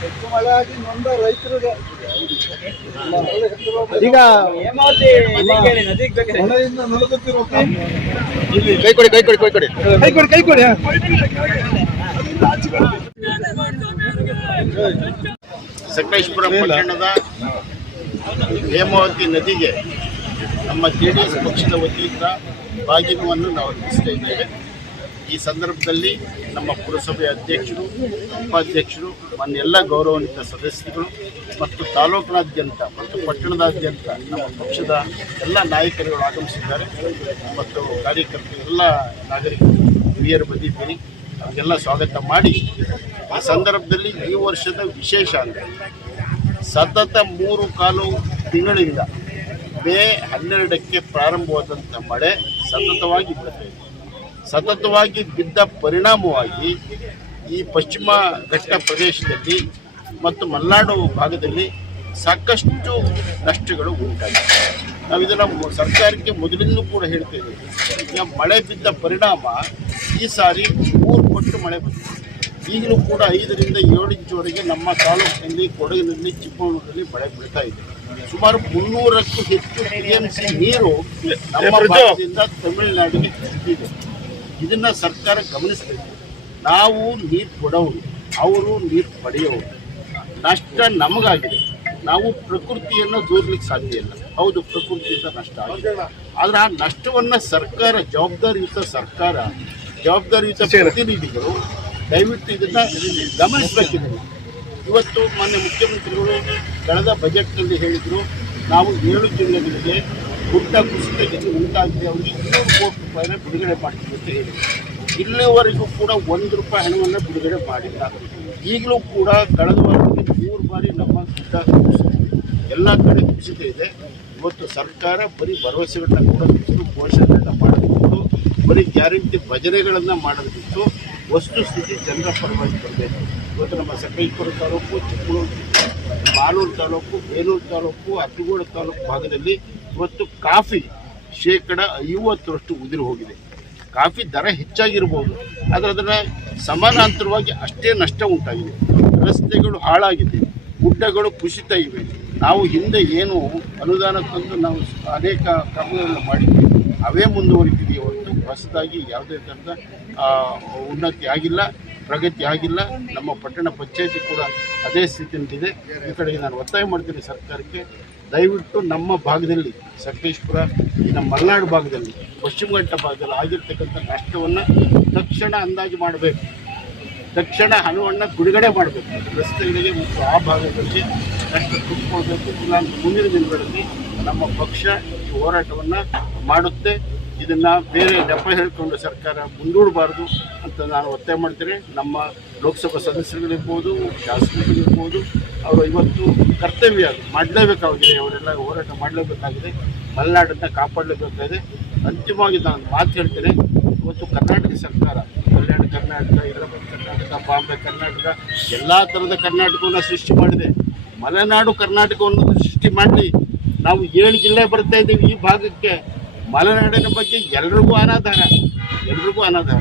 ಹೆಚ್ಚು ಮಳೆ ಆಗಿ ನೊಂದ ರೈತರಿಗೆ. ಈಗ ಮಳೆಯಿಂದ ನಲಗುತ್ತಿರುವ ಕೈ ಕೊಡಿ ಕೈ ಕೊಡಿ ಕೈ ಕೊಡಿ. ಕೈ ಕೊಡಿ ಕೈ ಕೊಡಿ ಸಕಲೇಶ್ಪುರ ಪಟ್ಟಣದ ಹೇಮಾವತಿ ನದಿಗೆ ನಮ್ಮ ಜೆ ಡಿ ಎಸ್ ಪಕ್ಷದ ವತಿಯಿಂದ ಬಾಗಿನವನ್ನು ನಾವು ಅರ್ಪಿಸ್ತಾ ಇದ್ದೇವೆ. ಈ ಸಂದರ್ಭದಲ್ಲಿ ನಮ್ಮ ಪುರಸಭೆ ಅಧ್ಯಕ್ಷರು, ಉಪಾಧ್ಯಕ್ಷರು, ಮನ್ನೆಲ್ಲ ಗೌರವಾನ್ವಿತ ಸದಸ್ಯರು ಮತ್ತು ತಾಲೂಕಿನಾದ್ಯಂತ ಮತ್ತು ಪಟ್ಟಣದಾದ್ಯಂತ ನಮ್ಮ ಪಕ್ಷದ ಎಲ್ಲ ನಾಯಕರುಗಳು ಆಗಮಿಸಿದ್ದಾರೆ. ಮತ್ತು ಕಾರ್ಯಕರ್ತರು ಎಲ್ಲ ನಾಗರಿಕರು, ಹಿರಿಯರು ಬಂದಿದ್ದೀರಿ. ಅವರಿಗೆಲ್ಲ ಸ್ವಾಗತ ಮಾಡಿ ಆ ಸಂದರ್ಭದಲ್ಲಿ ಈ ವರ್ಷದ ವಿಶೇಷ ಅಂದರೆ ಸತತ ಮೂರು ಕಾಲು ತಿಂಗಳಿಂದ ಮೇ ಹನ್ನೆರಡಕ್ಕೆ ಪ್ರಾರಂಭವಾದಂಥ ಮಳೆ ಸತತವಾಗಿ ಬೀಳ್ತಾ ಸತತವಾಗಿ ಬಿದ್ದ ಪರಿಣಾಮವಾಗಿ ಈ ಪಶ್ಚಿಮ ಘಟ್ಟ ಪ್ರದೇಶದಲ್ಲಿ ಮತ್ತು ಮಲೆನಾಡು ಭಾಗದಲ್ಲಿ ಸಾಕಷ್ಟು ನಷ್ಟಗಳು ಉಂಟಾಗಿದೆ. ನಾವು ಇದನ್ನು ಸರ್ಕಾರಕ್ಕೆ ಮೊದಲಿಂದಲೂ ಕೂಡ ಹೇಳ್ತಾ ಈಗ ಮಳೆ ಬಿದ್ದ ಪರಿಣಾಮ ಈ ಸಾರಿ ಮೂರು ಪಟ್ಟು ಮಳೆ ಬಂದಿದೆ. ಈಗಲೂ ಕೂಡ ಐದರಿಂದ ಏಳು ಇಂಚುವರೆಗೆ ನಮ್ಮ ತಾಲೂಕಿನಲ್ಲಿ ಕೊಡಗಿನಲ್ಲಿ ಚಿಕ್ಕಮಗಳೂರಲ್ಲಿ ಮಳೆ ಬೀಳ್ತಾ ಇದೆ. ಸುಮಾರು ಮುನ್ನೂರಕ್ಕೂ ಹೆಚ್ಚು ಟಿ ಎಂ ಸಿ ನೀರು ನಮ್ಮ ರಾಜ್ಯದಿಂದ ತಮಿಳುನಾಡಿಗೆ ಇದೆ ಇದನ್ನ ಸರ್ಕಾರ ಗಮನಿಸಬೇಕು. ನಾವು ನೀರು ಕೊಡೋರು ಅವರು ನೀರು ಪಡೆಯೋರು. ನಷ್ಟ ನಮಗಾಗಿದೆ. ನಾವು ಪ್ರಕೃತಿಯನ್ನು ದೂರ್ಲಿಕ್ಕೆ ಸಾಧ್ಯ ಇಲ್ಲ. ಹೌದು ಪ್ರಕೃತಿಯಿಂದ ನಷ್ಟ ಆಗಿದೆ. ಆದರೆ ಆ ನಷ್ಟವನ್ನು ಸರ್ಕಾರ ಜವಾಬ್ದಾರಿಯುತ ಸರ್ಕಾರ ಜವಾಬ್ದಾರಿಯುತ ಪ್ರತಿನಿಧಿಗಳು ದಯವಿಟ್ಟು ಇದನ್ನ ಗಮನಿಸಬೇಕಿದೆ. ಇವತ್ತು ಮಾನ್ಯ ಮುಖ್ಯಮಂತ್ರಿಗಳು ಕಳೆದ ಬಜೆಟ್ನಲ್ಲಿ ಹೇಳಿದರು, ನಾವು ಏಳು ಜಿಲ್ಲೆಗಳಿಗೆ ಗುಡ್ಡ ಕುಸಿತಕ್ಕೆ ಉಂಟಾಗಿದೆ, ಅವರಿಗೆ ಇನ್ನೂರು ಕೋಟಿ ರೂಪಾಯಿನ ಬಿಡುಗಡೆ ಮಾಡ್ತೀವಿ ಅಂತ ಹೇಳಿ ಇಲ್ಲಿವರೆಗೂ ಕೂಡ ಒಂದು ರೂಪಾಯಿ ಹಣವನ್ನು ಬಿಡುಗಡೆ ಮಾಡಿಲ್ಲ. ಈಗಲೂ ಕೂಡ ಕಳೆದ ವಾರದಲ್ಲಿ ಮೂರು ಬಾರಿ ನಮ್ಮ ಗುಡ್ಡ ಎಲ್ಲ ಕಡೆ ಕುಸಿತ ಇದೆ. ಇವತ್ತು ಸರ್ಕಾರ ಬರೀ ಭರವಸೆಗಳನ್ನ ಕೂಡ ಘೋಷಣೆಗಳನ್ನ ಮಾಡೋದು ಬರೀ ಗ್ಯಾರಂಟಿ ಭಜನೆಗಳನ್ನು ಮಾಡೋದು ಬಿಟ್ಟು ವಸ್ತುಸ್ಥಿತಿ ಜನರ ಪರವಾಗಿ ಬರಬೇಕು ಇವತ್ತು ನಮ್ಮ ಸಕಲೇಶ್ಪುರ ತಾಲೂಕು, ಚಿಕ್ಕಮಗಳೂರು ಬಾಲೂರು ತಾಲೂಕು, ಬೇಲೂರು ತಾಲೂಕು, ಅತ್ತಿಗೋಡ ತಾಲೂಕು ಭಾಗದಲ್ಲಿ ಇವತ್ತು ಕಾಫಿ ಶೇಕಡ ಐವತ್ತರಷ್ಟು ಉದುರಿ ಹೋಗಿದೆ. ಕಾಫಿ ದರ ಹೆಚ್ಚಾಗಿರ್ಬೋದು, ಆದರೆ ಅದರ ಸಮಾನಾಂತರವಾಗಿ ಅಷ್ಟೇ ನಷ್ಟ ಉಂಟಾಗಿದೆ. ರಸ್ತೆಗಳು ಹಾಳಾಗಿದೆ, ಗುಡ್ಡಗಳು ಕುಸಿತ ಇವೆ. ನಾವು ಹಿಂದೆ ಏನು ಅನುದಾನ ತಂದು ನಾವು ಅನೇಕ ಕ್ರಮಗಳನ್ನು ಮಾಡಿದ್ವಿ. ಅವೇ ಮುಂದುವರಿತಿದೆಯೇ ಹೊರತು ಹೊಸದಾಗಿ ಯಾವುದೇ ಥರದ ಉನ್ನತಿ ಆಗಿಲ್ಲ, ಪ್ರಗತಿ ಆಗಿಲ್ಲ. ನಮ್ಮ ಪಟ್ಟಣ ಪಂಚಾಯತಿ ಕೂಡ ಅದೇ ಸ್ಥಿತಿಯಲ್ಲಿದೆ. ಈ ಕಡೆಗೆ ನಾನು ಒತ್ತಾಯ ಮಾಡ್ತೀನಿ ಸರ್ಕಾರಕ್ಕೆ. ದಯವಿಟ್ಟು ನಮ್ಮ ಭಾಗದಲ್ಲಿ ಸಕಲೇಶ್ಪುರ ನಮ್ಮ ಮಲೆನಾಡು ಭಾಗದಲ್ಲಿ, ಪಶ್ಚಿಮ ಘಟ್ಟ ಭಾಗದಲ್ಲಿ ಆಗಿರ್ತಕ್ಕಂಥ ನಷ್ಟವನ್ನು ತಕ್ಷಣ ಅಂದಾಜು ಮಾಡಬೇಕು. ತಕ್ಷಣ ಹಣವನ್ನು ಬಿಡುಗಡೆ ಮಾಡಬೇಕು. ರಸ್ತೆಗಳಿಗೆ ಮತ್ತು ಆ ಭಾಗದಲ್ಲಿ ನಷ್ಟ ತುಂಬಿಕೊಳ್ಬೇಕು ಇಲ್ಲಾಂದ್ರೆ ಮುಂದಿನ ದಿನಗಳಲ್ಲಿ ನಮ್ಮ ಪಕ್ಷ ಈ ಹೋರಾಟವನ್ನು ಮಾಡುತ್ತೆ. ಇದನ್ನು ಬೇರೆ ನೆಪ ಹೇಳಿಕೊಂಡು ಸರ್ಕಾರ ಮುಂದೂಡಬಾರ್ದು ಅಂತ ನಾನು ಒತ್ತಾಯ ಮಾಡ್ತೇನೆ. ನಮ್ಮ ಲೋಕಸಭಾ ಸದಸ್ಯರುಗಳಿರ್ಬೋದು ಶಾಸಕರುಗಳಿರ್ಬೋದು ಅವರು ಇವತ್ತು ಕರ್ತವ್ಯ ಮಾಡಲೇಬೇಕಾಗಿದೆ. ಅವರೆಲ್ಲ ಹೋರಾಟ ಮಾಡಲೇಬೇಕಾಗಿದೆ. ಮಲೆನಾಡನ್ನು ಕಾಪಾಡಲೇಬೇಕಾಗಿದೆ. ಅಂತಿಮವಾಗಿ ನಾನು ಮಾತು ಹೇಳ್ತೇನೆ. ಇವತ್ತು ಕರ್ನಾಟಕ ಸರ್ಕಾರ, ಕಲ್ಯಾಣ ಕರ್ನಾಟಕ ಹೈದರಾಬಾದ್ ಕರ್ನಾಟಕ, ಬಾಂಬೆ ಕರ್ನಾಟಕ, ಎಲ್ಲ ಥರದ ಕರ್ನಾಟಕವನ್ನು ಸೃಷ್ಟಿ ಮಾಡಿದೆ. ಮಲೆನಾಡು ಕರ್ನಾಟಕವನ್ನು ಸೃಷ್ಟಿ ಮಾಡಿ ನಾವು ಏಳು ಜಿಲ್ಲೆ ಬರ್ತಾ ಇದ್ದೀವಿ ಈ ಭಾಗಕ್ಕೆ. ಮಲೆನಾಡಿನ ಬಗ್ಗೆ ಎಲ್ರಿಗೂ ಅನಾಧಾರ ಎಲ್ರಿಗೂ ಅನಾಧಾರ.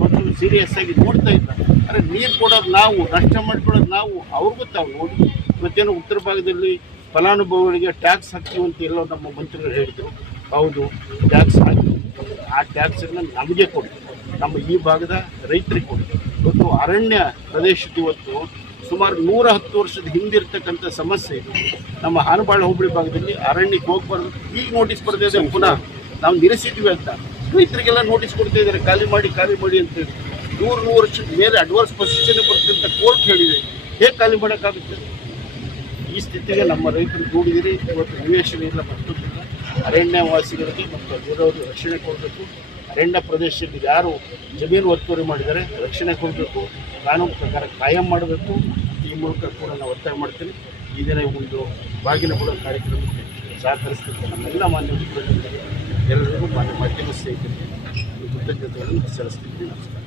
ಮತ್ತು ಸೀರಿಯಸ್ ಆಗಿ ನೋಡ್ತಾ ಇದ್ದಾರೆ ಅಂದರೆ ನೀರು ಕೊಡೋದು ನಾವು, ನಷ್ಟ ಮಾಡ್ಕೊಳ್ಳೋದು ನಾವು, ಅವ್ರಿಗೂ ತಾವು ನೋಡಿ. ಮತ್ತೇನು ಉತ್ತರ ಭಾಗದಲ್ಲಿ ಫಲಾನುಭವಿಗಳಿಗೆ ಟ್ಯಾಕ್ಸ್ ಹಾಕ್ತೀವಿ ಅಂತ ಎಲ್ಲೋ ನಮ್ಮ ಮಂತ್ರಿಗಳು ಹೇಳಿದರು. ಹೌದು, ಟ್ಯಾಕ್ಸ್ ಹಾಕಿ ಆ ಟ್ಯಾಕ್ಸನ್ನು ನಮಗೆ ಕೊಡಿ. ನಮ್ಮ ಈ ಭಾಗದ ರೈತರಿಗೆ ಕೊಡಿ. ಇವತ್ತು ಅರಣ್ಯ ಪ್ರದೇಶದ ಇವತ್ತು ಸುಮಾರು ನೂರ ಹತ್ತು ವರ್ಷದ ಹಿಂದಿರ್ತಕ್ಕಂಥ ಸಮಸ್ಯೆ ನಮ್ಮ ಹಾನಬಾಳ ಹೋಬಳಿ ಭಾಗದಲ್ಲಿ ಅರಣ್ಯಕ್ಕೆ ಹೋಗ್ಬಾರ್ದು. ಈಗ ನೋಟಿಸ್ ಬರ್ತಿದೆ ಪುನಃ ನಾವು ನಿಲ್ಲಿಸಿದ್ವಿ ಅಂತ. ರೈತರಿಗೆಲ್ಲ ನೋಟಿಸ್ ಕೊಡ್ತಾ ಇದ್ದಾರೆ, ಖಾಲಿ ಮಾಡಿ ಖಾಲಿ ಮಾಡಿ ಅಂತೇಳಿ ನೂರು ನೂರು ವರ್ಷದ ಮೇಲೆ ಅಡ್ವಾನ್ಸ್ ಪೊಸಿಷನ್ ಬರುತ್ತೆ ಅಂತ ಕೋರ್ಟ್ ಹೇಳಿದೆ. ಹೇಗೆ ಖಾಲಿ ಮಾಡೋಕ್ಕಾಗುತ್ತೆ? ಈ ಸ್ಥಿತಿಗೆ ನಮ್ಮ ರೈತರು ದೂಡಿದಿರಿ. ಇವತ್ತು ನಿವೇಶನ ಇಲ್ಲ ಮತ್ತೊಂದಿಲ್ಲ ಅರಣ್ಯವಾಸಿಗಳಿಗೆ ಮತ್ತು ಅಲ್ಲಿರೋರು ರಕ್ಷಣೆ ಕೊಡಬೇಕು. ಅರಣ್ಯ ಪ್ರದೇಶದಲ್ಲಿ ಯಾರು ಜಮೀನು ಒತ್ತುವರಿ ಮಾಡಿದರೆ ರಕ್ಷಣೆ ಕೊಡಬೇಕು. ಕಾನೂನು ಪ್ರಕಾರ ಕಾಯಂ ಮಾಡಬೇಕು. ಈ ಮೂಲಕ ಕೂಡ ನಾವು ಒತ್ತಾಯ ಮಾಡ್ತೀನಿ ಈ ದಿನ ಒಂದು ಬಾಗಿನ ಕೂಡ ಕಾರ್ಯಕ್ರಮಕ್ಕೆ ಸಹಕರಿಸ್ತಿದ್ದೆ ನಮ್ಮೆಲ್ಲ ಮಾನ್ಯ ಎಲ್ಲರಿಗೂ ಮಾನ್ಯ ಮಾಧ್ಯಮ ಸ್ನೇಹಿತರಿಗೆ ಕೃತಜ್ಞತೆಗಳನ್ನು ಸಲ್ಲಿಸ್ತಿದ್ದೀನಿ. ನಮಸ್ಕಾರ